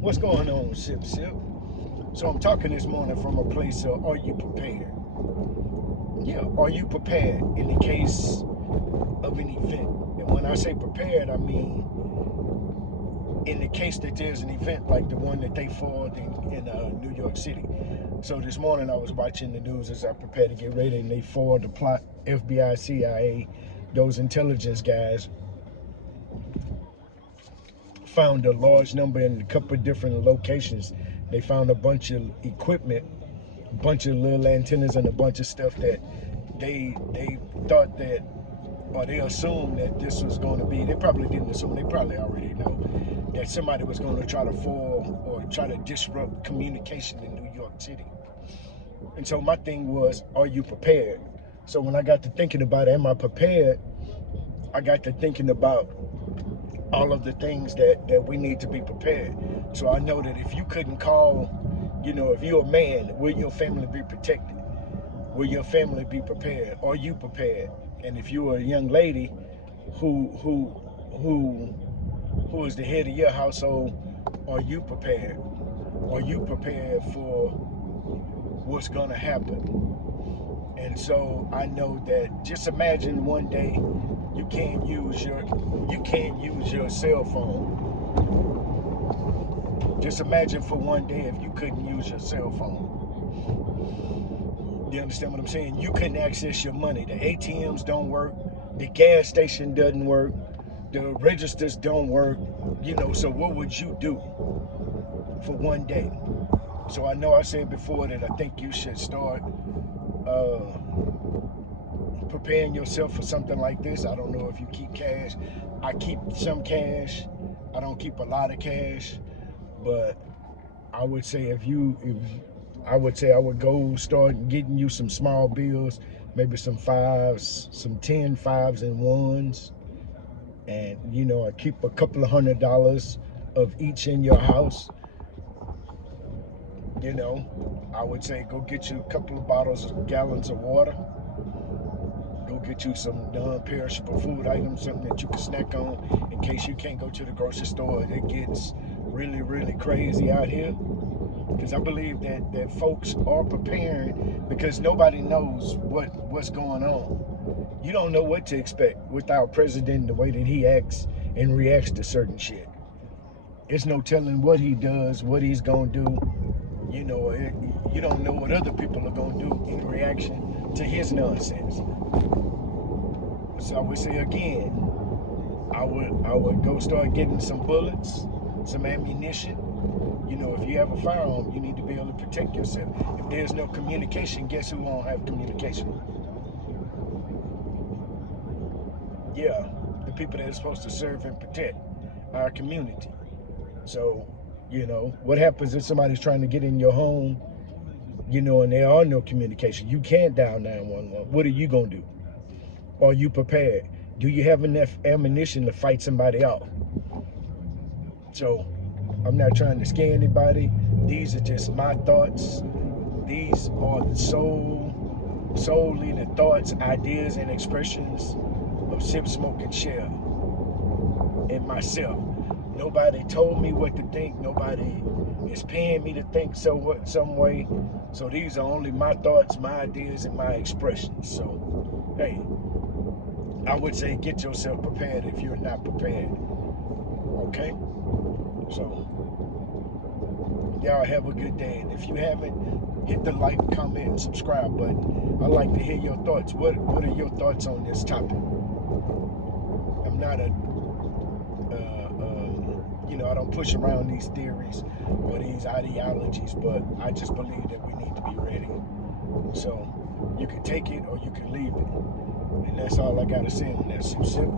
What's going on, Sip Sip? So I'm talking this morning from a place of, are you prepared? Yeah, are you prepared in the case of an event? And when I say prepared, I mean in the case that there's an event like the one that they foiled in New York City. So this morning I was watching the news as I prepared to get ready, and they foiled the plot. FBI, CIA, those intelligence guys found a large number in a couple of different locations. They found a bunch of equipment, a bunch of little antennas, and a bunch of stuff that they thought that, or they assumed that this was going to be. They probably didn't assume. They probably already know that somebody was going to try to foil or try to disrupt communication in New York City. And so my thing was, are you prepared? So when I got to thinking about, am I prepared? I got to thinking about all of the things that we need to be prepared. So I know that if you couldn't call, if you're a man, will your family be protected? Will your family be prepared? Are you prepared? And if you're a young lady who who who who is the head of your household, are you prepared? Are you prepared for what's gonna happen? And so I know that, just imagine one day you can't use your cell phone. Just imagine for one day if you couldn't use your cell phone. You understand what I'm saying? You couldn't access your money. The ATMs don't work. The gas station doesn't work. The registers don't work. So what would you do for one day? So I know I said before that I think you should start uh, preparing yourself for something like this. I don't know if you keep cash. I keep some cash. I don't keep a lot of cash, but I would say if I would say I would go start getting you some small bills, maybe some fives, some 10 fives and ones, and I keep a couple of $100 of each in your house. I would say go get you a couple of gallons of water. Go get you some non-perishable food items, something that you can snack on in case you can't go to the grocery store. It gets really, really crazy out here. Because I believe that folks are preparing because nobody knows what's going on. You don't know what to expect with our president, the way that he acts and reacts to certain shit. It's no telling what he does, what he's going to do. You don't know what other people are going to do in reaction to his nonsense. So I would say again, I would go start getting some bullets, some ammunition. If you have a firearm, you need to be able to protect yourself. If there's no communication, guess who won't have communication? Yeah, the people that are supposed to serve and protect our community. So, what happens if somebody's trying to get in your home, and there are no communication? You can't dial 911. What are you going to do? Are you prepared? Do you have enough ammunition to fight somebody out? So, I'm not trying to scare anybody. These are just my thoughts. These are solely the thoughts, ideas, and expressions of Sip, Smoke, and Share and myself. Nobody told me what to think. Nobody is paying me to think some way. So these are only my thoughts, my ideas, and my expressions. So, hey, I would say get yourself prepared if you're not prepared. Okay? So, y'all have a good day. And if you haven't, hit the like, comment, and subscribe button. I'd like to hear your thoughts. What are your thoughts on this topic? I'm not I don't push around these theories or these ideologies, but I just believe that we need to be ready. So you can take it or you can leave it. And that's all I got to say on that. Sip, sip.